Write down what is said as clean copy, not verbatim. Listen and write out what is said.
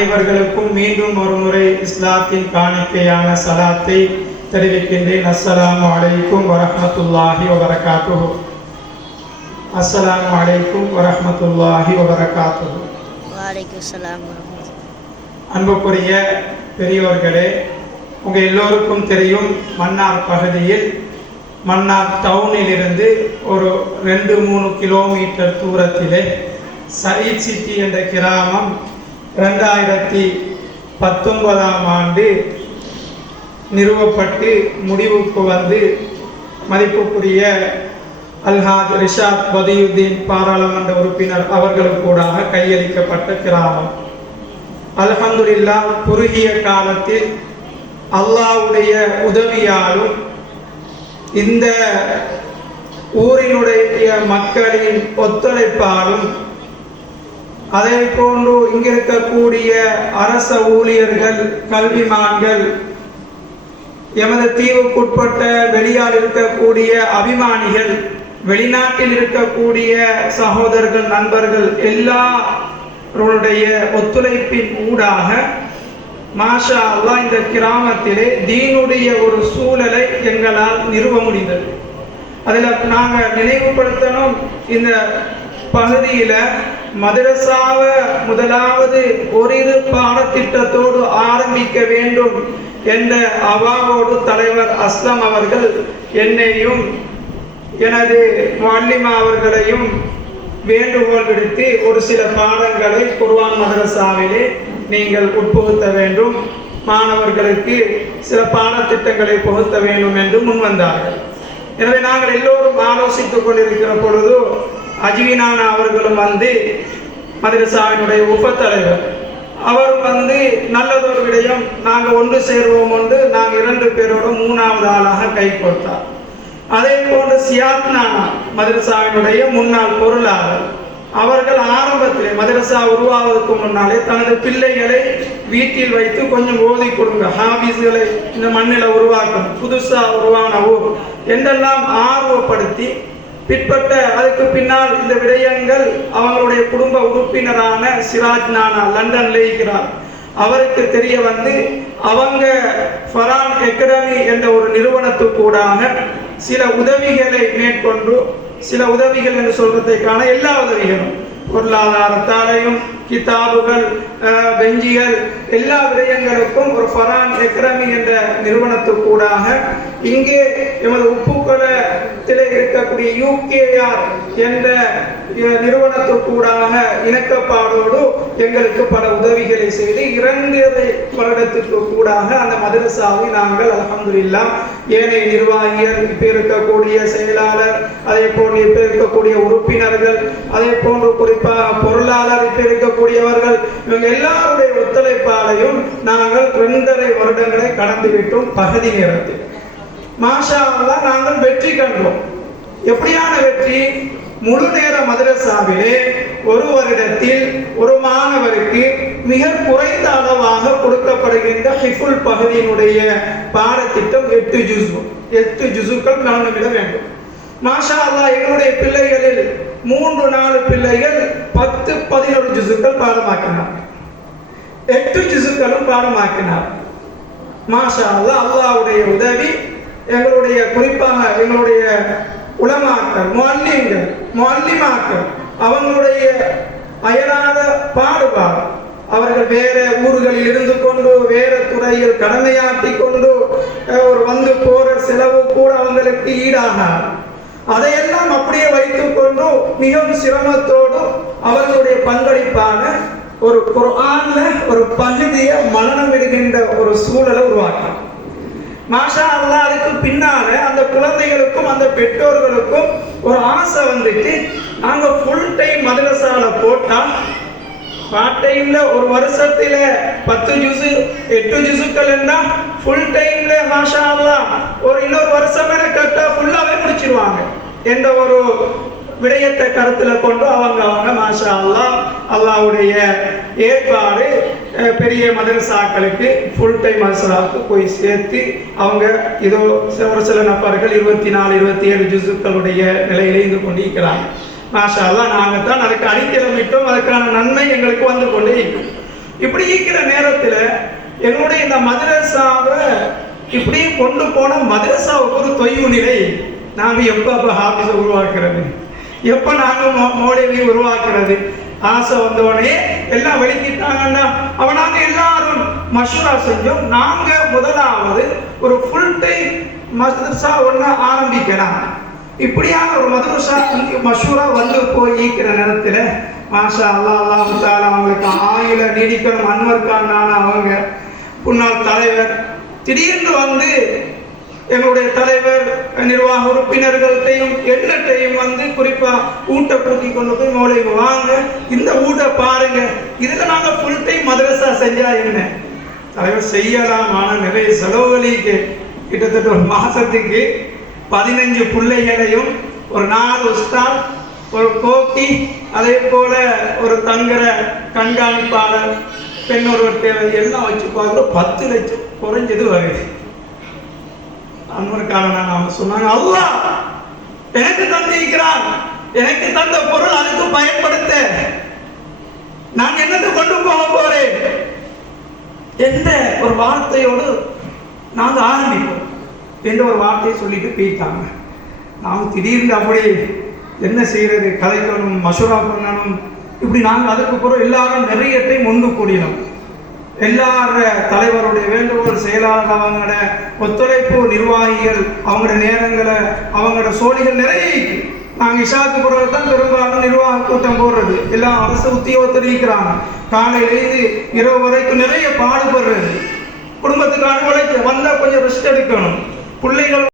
அனைவர்களுக்கும் மீண்டும் ஒரு முறை இஸ்லாத்தின் காணிக்கையான சலாத்தை தெரிவிக்கின்றேன். அஸ்ஸலாமு அலைக்கும் வரஹ்மத்துல்லாஹி வபரகாத்துஹு. அஸ்ஸலாமு அலைக்கும் வரஹ்மத்துல்லாஹி வபரகாத்துஹு. வலைக்கும் ஸலாம். அன்புக்குரிய பெரியோர்களே, உங்கள் எல்லோருக்கும் தெரியும், மன்னார் பகுதியில் மன்னார் டவுனிலிருந்து ஒரு 2-3 கிலோமீட்டர் தூரத்திலே சயீத் சிட்டி என்ற கிராமம் 2019ஆம் ஆண்டு நிறுவப்பட்டு முடிவுக்கு வந்து மதிப்புக்குரிய அல்ஹாஜ் ரிஷாத் பதியுதீன் பாராளுமன்ற உறுப்பினர் அவர்களுக்கூடாக கையளிக்கப்பட்ட கிராமம். அல்ஹம்துலில்லாஹ், குறுகிய காலத்தில் அல்லாஹ்வுடைய உதவியாலும் இந்த ஊரினுடைய மக்களின் ஒத்துழைப்பாலும் அதே போன்று இங்கிருக்கக்கூடிய அரச ஊழியர்கள், கல்விமான்கள், எமது தீவுக்குட்பட்ட வெளியால் இருக்கக்கூடிய அபிமானிகள், வெளிநாட்டில் இருக்கக்கூடிய சகோதரர்கள், நண்பர்கள் எல்லாருடைய ஒத்துழைப்பின் ஊடாக மாஷா அல்லாஹ் இந்த கிராமத்திலே தீனுடைய ஒரு சூழலை எங்களால் நிறுவ முடிந்தது. அதில் நாங்கள் நினைவுபடுத்தணும், இந்த பகுதியில் மதரசாவை முதலாவது ஓரிரு பாடத்திட்டத்தோடு ஆரம்பிக்க வேண்டும் என்ற அவாவோடு தலைவர் அஸ்லம் அவர்கள் என்னையும் எனது முஅல்லிமா அவர்களையும் வேண்டுகோள் விடுத்து ஒரு சில பாடங்களை குர்ஆன் மதரசாவிலே நீங்கள் உட்புகுத்த வேண்டும், மாணவர்களுக்கு சில பாடத்திட்டங்களை புகுத்த வேண்டும் என்று முன்வந்தார்கள். எனவே நாங்கள் எல்லோரும் ஆலோசித்துக் கொண்டிருக்கிற பொழுது அஜ்வீனானா அவர்களும் வந்து மதரசாவினுடைய தலைவர் அவரும் வந்து நல்லதொரு விடயம், நாங்கள் ஒன்று சேருவோம் என்று நாங்கள் 2 பேரோட 3வது ஆளாக கை கொடுத்தார். அதே போன்று சியாத் நானா மதரசாவினுடைய முன்னாள் பொருளாளர் அவர்கள் ஆரம்பத்திலே மதரசா உருவாவதற்கு முன்னாலே தனது பிள்ளைகளை வீட்டில் வைத்து கொஞ்சம் ஓதி கொடுங்க, ஹாபிஸ்களை இந்த மண்ணில் உருவாக்கும், புதுசாக உருவான ஊர் என்றெல்லாம் ஆர்வப்படுத்தி பிற்பட்ட அதுக்கு பின்னால் இந்த விடயங்கள் அவங்களுடைய குடும்ப உறுப்பினரான சிராஜ் நானா லண்டன்ல இருக்கிறார், அவருக்கு தெரிய வந்து அவங்க ஃபரான் அகாடமி என்ற ஒரு நிறுவனத்துக்கூடாக சில உதவிகளை மேற்கொண்டு, சில உதவிகள் என்று சொல்றதைக்கான எல்லா உதவிகளும் பொருளாதாரத்தாலையும் கிதாபுகள், பெஞ்சிகள், எல்லா விடயங்களுக்கும் ஒரு ஃபரான் அகாடமி என்ற நிறுவனத்துக்கூடாக இங்கே எமது உப்புக்குளத்தில் இருக்கக்கூடிய யூகேஆர் என்ற நிறுவனத்துக்கூடாக இணக்கப்பாடோடு எங்களுக்கு பல உதவிகளை செய்து 2 வருடத்திற்கு கூடாக அந்த மதரசாவை நாங்கள் அல்ஹம்துலில்லாஹ் ஏனைய நிர்வாகிகள், இப்போ இருக்கக்கூடிய செயலாளர், அதே போன்று இப்போ இருக்கக்கூடிய உறுப்பினர்கள், அதே போன்று குறிப்பாக பொருளாளர் இப்போ இருக்கக்கூடியவர்கள், இவங்க எல்லாருடைய ஒத்துழைப்பாலையும் நாங்கள் 2.5 வருடங்களை கடந்துவிட்டோம். பகுதி நேரத்தில் மாஷா அல்லாஹ் நாங்கள் வெற்றி கண்டோம். எப்படியான வெற்றி? முழு நேர மதரசாவிலே ஒரு வருடத்தில் ஒரு மாணவருக்கு மிக குறைந்த அளவாக கொடுக்கப்படுகின்ற ஹிஃபுல் பகுதியினுடைய பாடத்திட்டம் 8 ஜுசுக்கள் கவனமிட வேண்டும். மாஷா அல்லாஹ் எங்களுடைய பிள்ளைகளில் 3-4 பிள்ளைகள் 10-11 ஜுசுக்கள் பாடமாக்கினார், 8 ஜுசுக்களும் பாடமாக்கினார். மாஷா அல்லாஹ், அல்லாஹ்வுடைய உதவி. எங்களுடைய குறிப்பாக எங்களுடைய உலமாக்கள், முஅல்லிம்கள், முஅல்லிமாக்கள் அவங்களுடைய அயராத பாடுபாடு, அவர்கள் வேற ஊர்களில் இருந்து கொண்டு வேற துறையில் கடமையாற்றி கொண்டு ஒரு வந்து போற செலவு கூட அவங்களுக்கு ஈடாகாது. அதையெல்லாம் அப்படியே வைத்துக் கொண்டு மிகவும் சிரமத்தோடு அவர்களுடைய பங்களிப்பான ஒரு குர்ஆன்ல ஒரு பகுதியை மனனம் விடுகின்ற ஒரு சூழலை உருவாக்கலாம். மாஷா அல்லாஹ், அதுக்கு பின்னால அந்த குழந்தைகளுக்கும் அந்த பெற்றோர்களுக்கும் ஒரு ஆசை வந்துட்டு, நாங்கள் ஃபுல் டைம் மதரசால போட்டால் பார்ட் டைம்ல ஒரு வருஷத்துல 10 ஜுசு 8 ஜுசுக்கள் என்ன ஃபுல் டைம்ல மாஷா அல்லாஹ் ஒரு இன்னொரு வருஷம் கரெக்டா ஃபுல்லாவே முடிச்சிருவாங்க என்ற ஒரு விடயத்தை கருத்துல கொண்டு அவங்க மாஷா அல்லாஹ் அல்லாஹ்வுடைய ஏற்பாடு பெரிய மதரசாக்களுக்கு ஃபுல் டைம் மதரசாவுக்கு போய் சேர்த்து அவங்க இதோ ஒரு சில நபர்கள் 24-27 ஜுசுக்களுடைய நிலையில இருந்து கொண்டிருக்கிறாங்க. மாஷா அல்லாஹ், நாங்கள் தான் அதுக்கு அடித்தளமிட்டோம், அதுக்கான நன்மை எங்களுக்கு வந்து கொண்டே இருக்கும். இப்படி இருக்கிற நேரத்தில் எங்களுடைய இந்த மதரசாவை இப்படி கொண்டு போன மதரசாவுக்கு ஒரு தொய்வு நிலை. நாங்கள் எப்போ அப்போ ஹாஃபிஸை உருவாக்குறது, எப்போ நாங்கள் மௌலவியை உருவாக்குறது, ஆசை வந்தோடனே எல்லாம் வெளிக்கிட்டாங்கன்னா அவன் நாங்கள் எல்லாரும் மஷூரா செஞ்சோம். நாங்கள் முதலாவது ஒரு ஃபுல் டைம் மதரசா ஒன்று ஆரம்பிக்கலாம். இப்படியான ஒரு மதரசா மஷூரா வந்து போய்க்கிற நேரத்தில் மாஷா அல்லாஹ் அல்லாஹ் தாலா அவங்களுக்கு ஆயுள நீடிக்கணும். அன்வர் கான் அவங்க முன்னாள் தலைவர் திடீர்னு வந்து எங்களுடைய தலைவர் நிர்வாக உறுப்பினர்கள்ட்டையும் எண்ணத்தையும் வந்து குறிப்பாக ஊட்ட கூட்டி கொண்டு போய் மௌலவி வாங்க இந்த ஊட்ட பாருங்க, இதில் நாங்கள் ஃபுல் டைம் மதரசா செஞ்சா என்ன தலைவர் செய்யலாம். ஆனால் நிறைய செலவுகளுக்கு கிட்டத்தட்ட ஒரு மாதத்துக்கு 15 பிள்ளைகளையும் ஒரு 4 உஸ்தாத், ஒரு கோக்கி, அதே போல ஒரு தங்குற கண்காணிப்பாளர், பெண்ணொருவர் தேவை எல்லாம் வச்சு பார்க்குற 10 லட்சம் குறைஞ்சது வருது. அன்வருக்கான அவங்க சொன்னாங்க, அல்லாஹ் எனக்கு தந்திருக்கிறான், எனக்கு தந்த பொருள் அதுக்கு பயன்படுத்த நான் என்னத்தை கொண்டு போக போறேன் என்ற ஒரு வார்த்தையோடு நாங்கள் ஆரம்பிப்போம் என்ற ஒரு வார்த்தையை சொல்லிட்டு போயிட்டாங்க. நாம் திடீர்னு அப்படி என்ன செய்யறது, கலைக்கணும், மஷூரா பண்ணணும், இப்படி நாங்கள் அதுக்கு பிறகு எல்லாரும் நிறைய டைம் ஒன்று கூடினோம். எல்லார தலைவருடைய வேண்டுகோள், செயலாளர் அவங்களோட ஒத்துழைப்பு, நிர்வாகிகள் அவங்களோட நேரங்களை அவங்களோட சோழிகள் நிறைய. நாங்கள் இஷாக்கு போடுறது தான் பெரும்பாலும் நிர்வாக கூட்டம் போடுறது. எல்லாம் அரசு உத்தியோகத்தில் இருக்கிறாங்க. காலையிலேருந்து இரவு வரைக்கும் நிறைய பாடுபடுறது. குடும்பத்துக்கான உழைக்க வந்தால் கொஞ்சம் ரெஸ்ட் எடுக்கணும். பிள்ளைகள்